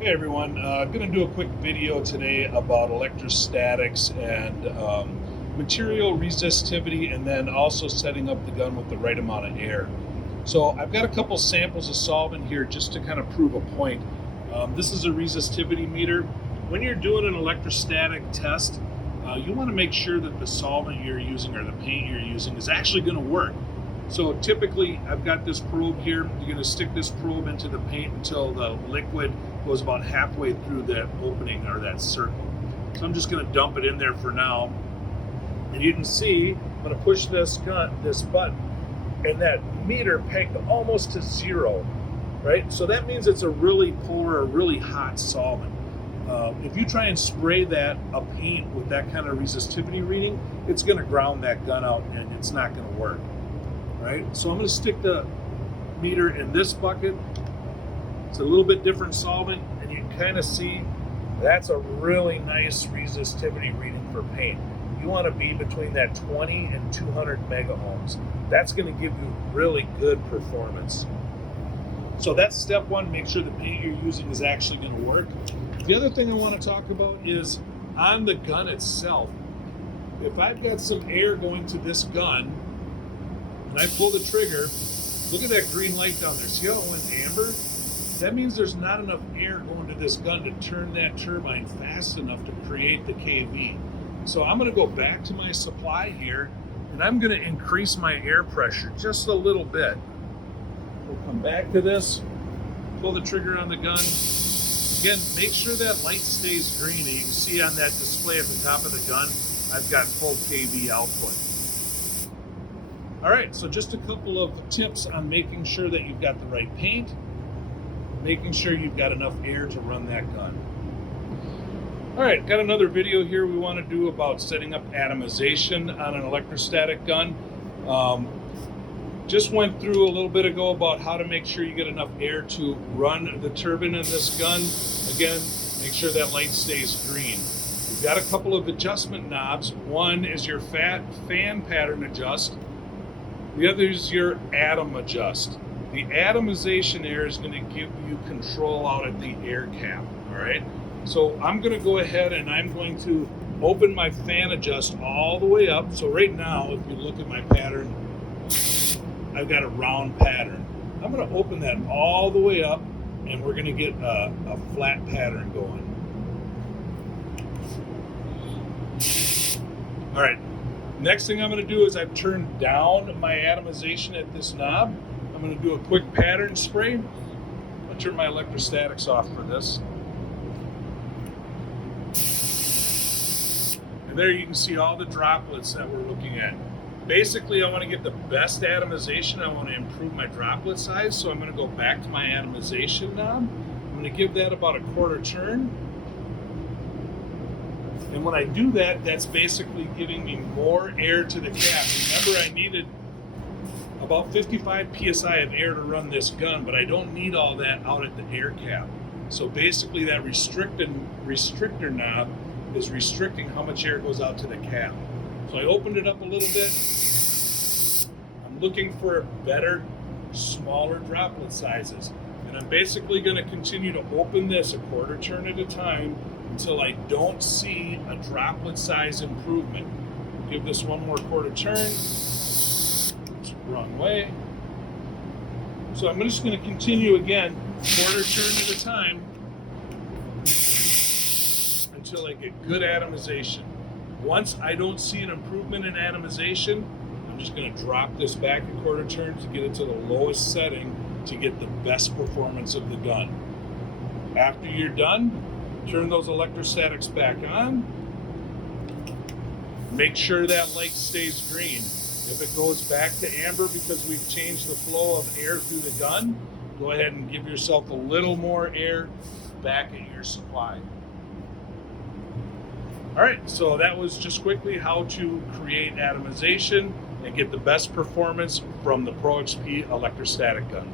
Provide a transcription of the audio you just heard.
Hey everyone, going to do a quick video today about electrostatics and material resistivity, and then also setting up the gun with the right amount of air. So I've got a couple samples of solvent here just to kind of prove a point. This is a resistivity meter. When you're doing an electrostatic test, you want to make sure that the solvent you're using or the paint you're using is actually going to work. So typically I've got this probe here. You're going to stick this probe into the paint until the liquid goes about halfway through that opening or that circle. So I'm just going to dump it in there for now. And you can see I'm going to push this button, and that meter pegged almost to zero, right? So that means it's a really poor or really hot solvent. If you try and spray a paint with that kind of resistivity reading, it's going to ground that gun out and it's not going to work. Right? So I'm going to stick the meter in this bucket. It's a little bit different solvent, and you can kind of see that's a really nice resistivity reading for paint. You want to be between that 20 and 200 mega ohms. That's going to give you really good performance. So that's step one. Make sure the paint you're using is actually going to work. The other thing I want to talk about is on the gun itself. If I've got some air going to this gun, and I pull the trigger, look at that green light down there. See how it went amber? That means there's not enough air going to this gun to turn that turbine fast enough to create the kV. So I'm going to go back to my supply here, and I'm going to increase my air pressure just a little bit. We'll come back to this, pull the trigger on the gun. Again, make sure that light stays green. And you can see on that display at the top of the gun, I've got full kV output. All right, so just a couple of tips on making sure that you've got the right paint, making sure you've got enough air to run that gun. All right, got another video here we want to do about setting up atomization on an electrostatic gun. Just went through a little bit ago about how to make sure you get enough air to run the turbine in this gun. Again, make sure that light stays green. You've got a couple of adjustment knobs. One is your fan pattern adjust. The other is your atom adjust. The atomization air is going to give you control out at the air cap, all right? So I'm going to go ahead and I'm going to open my fan adjust all the way up. So right now, if you look at my pattern, I've got a round pattern. I'm going to open that all the way up, and we're going to get a flat pattern going. All right. Next thing I'm going to do is I've turned down my atomization at this knob. I'm going to do a quick pattern spray. I'll turn my electrostatics off for this. And there you can see all the droplets that we're looking at. Basically, I want to get the best atomization. I want to improve my droplet size, so I'm going to go back to my atomization knob. I'm going to give that about a quarter turn. And when I do that, that's basically giving me more air to the cap. Remember, I needed about 55 psi of air to run this gun, but I don't need all that out at the air cap. So basically that restrictor knob is restricting how much air goes out to the cap. So I opened it up a little bit. I'm looking for better, smaller droplet sizes. And I'm basically going to continue to open this a quarter turn at a time until I don't see a droplet size improvement. Give this one more quarter turn. It's the wrong way. So I'm just going to continue again, quarter turn at a time, until I get good atomization. Once I don't see an improvement in atomization, I'm just going to drop this back a quarter turn to get it to the lowest setting to get the best performance of the gun. After you're done, turn those electrostatics back on. Make sure that light stays green. If it goes back to amber because we've changed the flow of air through the gun, go ahead and give yourself a little more air back at your supply. All right, so that was just quickly how to create atomization and get the best performance from the Pro XP electrostatic gun.